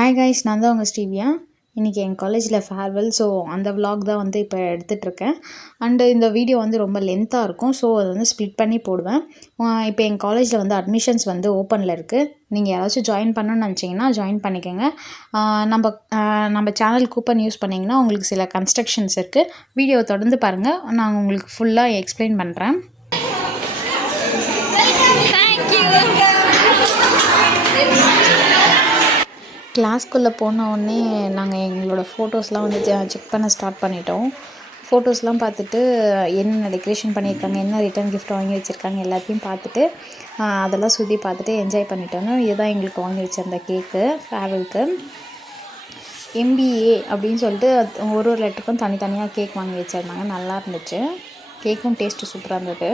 Hi guys, நான் தான் உங்கள் ஸ்டீவியா. இன்றைக்கி என் காலேஜில் ஃபேர்வெல். ஸோ அந்த விலாக் தான் வந்து இப்போ எடுத்துகிட்ருக்கேன். அண்டு இந்த வீடியோ வந்து ரொம்ப லென்த்தாக இருக்கும். ஸோ அதை வந்து ஸ்ப்ளிட் பண்ணி போடுவேன். இப்போ என் காலேஜில் வந்து அட்மிஷன்ஸ் வந்து ஓப்பனில் இருக்குது. நீங்கள் யாராச்சும் ஜாயின் பண்ணணும்னு நினச்சிங்கன்னா ஜாயின் பண்ணிக்கோங்க. நம்ம சேனல் கூப்பன் யூஸ் பண்ணிங்கன்னா உங்களுக்கு சில கன்ஸ்ட்ரக்ஷன்ஸ் இருக்குது. வீடியோ தொடர்ந்து பாருங்கள், நான் உங்களுக்கு ஃபுல்லாக எக்ஸ்பிளைன் பண்ணுறேன். கிளாஸ்க்குள்ளே போன உடனே நாங்கள் எங்களோட ஃபோட்டோஸ்லாம் வந்து செக் பண்ண ஸ்டார்ட் பண்ணிட்டோம். ஃபோட்டோஸ்லாம் பார்த்துட்டு என்னென்ன டெக்கரேஷன் பண்ணியிருக்காங்க, என்ன ரிட்டன் கிஃப்ட் வாங்கி வச்சுருக்காங்க எல்லாத்தையும் பார்த்துட்டு அதெல்லாம் சுற்றி பார்த்துட்டு என்ஜாய் பண்ணிட்டோம். இதுதான் எங்களுக்கு வாங்கி வச்சுருந்த கேக்கு ஃபேர்வெலுக்கு. MBA அப்படின்னு சொல்லிட்டு ஒரு லெட்டருக்கும் தனித்தனியாக கேக் வாங்கி வச்சுருந்தாங்க. நல்லா இருந்துச்சு. கேக்கும் டேஸ்ட்டு சூப்பராக இருந்தது.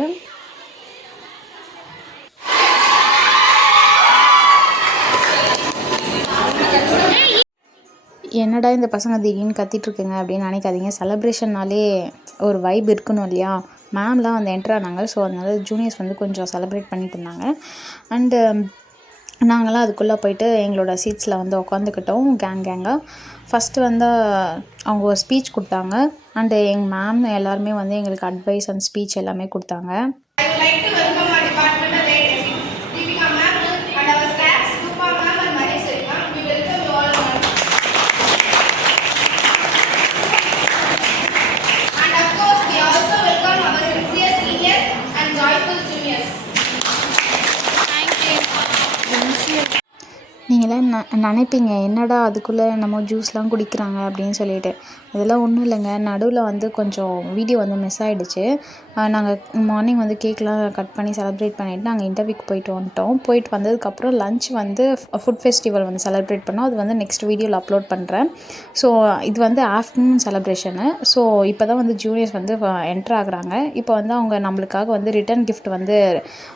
என்னடா இந்த பசங்க திடீர்னு கத்திட்ருக்குங்க அப்படின்னு நினைக்காதீங்க. செலப்ரேஷன்னாலே ஒரு வைப் இருக்கணும் இல்லையா? மேம்லாம் வந்து என்ட்ரு ஆனாங்க. ஸோ அதனால ஜூனியர்ஸ் வந்து கொஞ்சம் செலிப்ரேட் பண்ணிட்டு இருந்தாங்க. அண்டு நாங்களாம் அதுக்குள்ளே போயிட்டு எங்களோட சீட்ஸில் வந்து உட்காந்துக்கிட்டோம் கேங்காக. ஃபஸ்ட்டு வந்து அவங்க ஒரு ஸ்பீச் கொடுத்தாங்க. அண்டு எங்கள் மேம் எல்லாருமே வந்து எங்களுக்கு அட்வைஸ் அண்ட் ஸ்பீச் எல்லாமே கொடுத்தாங்க. நீங்களாம் நினைப்பீங்க என்னடா அதுக்குள்ளே நம்ம ஜூஸ்லாம் குடிக்கிறாங்க அப்படின்னு சொல்லிட்டு. அதெல்லாம் ஒன்றும் இல்லைங்க. நடுவில் வந்து கொஞ்சம் வீடியோ வந்து மிஸ் ஆகிடுச்சு. நாங்கள் மார்னிங் வந்து கேக்லாம் கட் பண்ணி செலிப்ரேட் பண்ணிவிட்டு நாங்கள் இன்டர்வியூக்கு போயிட்டு வந்துட்டோம். போயிட்டு வந்ததுக்கப்புறம் லன்ச் வந்து ஃபுட் ஃபெஸ்டிவல் வந்து செலிப்ரேட் பண்ணோம். அது வந்து நெக்ஸ்ட் வீடியோவில் அப்லோட் பண்ணுறேன். ஸோ இது வந்து ஆஃப்டர்நூன் செலிப்ரேஷனு. ஸோ இப்போ தான் வந்து ஜூனியர்ஸ் வந்து என்ட்ரு ஆகுறாங்க. இப்போ வந்து அவங்க நம்மளுக்காக வந்து ரிட்டன் கிஃப்ட் வந்து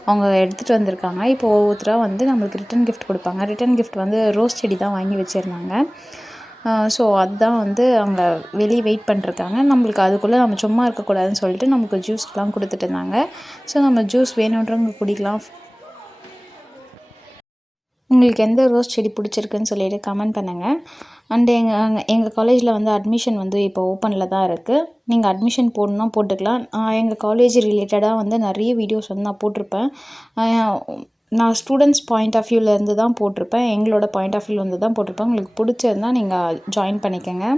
அவங்க எடுத்துகிட்டு வந்திருக்காங்க. இப்போ ஒவ்வொருத்தராக வந்து நம்மளுக்கு ரிட்டன் கிஃப்ட் கொடுப்பாங்க. ரிட்டன் கிஃப்ட் வந்து ரோஸ் செடி தான் வாங்கி வச்சுருந்தாங்க. ஸோ அதுதான் வந்து அவங்க வெளியே வெயிட் பண்ணிருக்காங்க. நம்மளுக்கு அதுக்குள்ளே நம்ம சும்மா இருக்கக்கூடாதுன்னு சொல்லிட்டு நமக்கு ஜூஸ்லாம் கொடுத்துட்டு இருந்தாங்க. ஸோ நம்ம ஜூஸ் வேணுன்றவங்க குடிக்கலாம். உங்களுக்கு எந்த ரோஸ் செடி பிடிச்சிருக்குன்னு சொல்லிட்டு கமெண்ட் பண்ணுங்கள். அண்டு எங்கள் காலேஜில் வந்து அட்மிஷன் வந்து இப்போ ஓப்பனில் தான் இருக்குது. நீங்கள் அட்மிஷன் போடணுன்னா போட்டுக்கலாம். எங்கள் காலேஜ் ரிலேட்டடாக வந்து நிறைய வீடியோஸ் வந்து நான் போட்டிருப்பேன். நான் ஸ்டூடெண்ட்ஸ் பாயிண்ட் ஆஃப் வியூலேருந்து தான் போட்டிருப்பேன். எங்களோட பாயிண்ட் ஆஃப் வியூலேருந்து தான் போட்டிருப்பேன். உங்களுக்கு பிடிச்சிருந்தா நீங்கள் ஜாயின் பண்ணிக்கோங்க.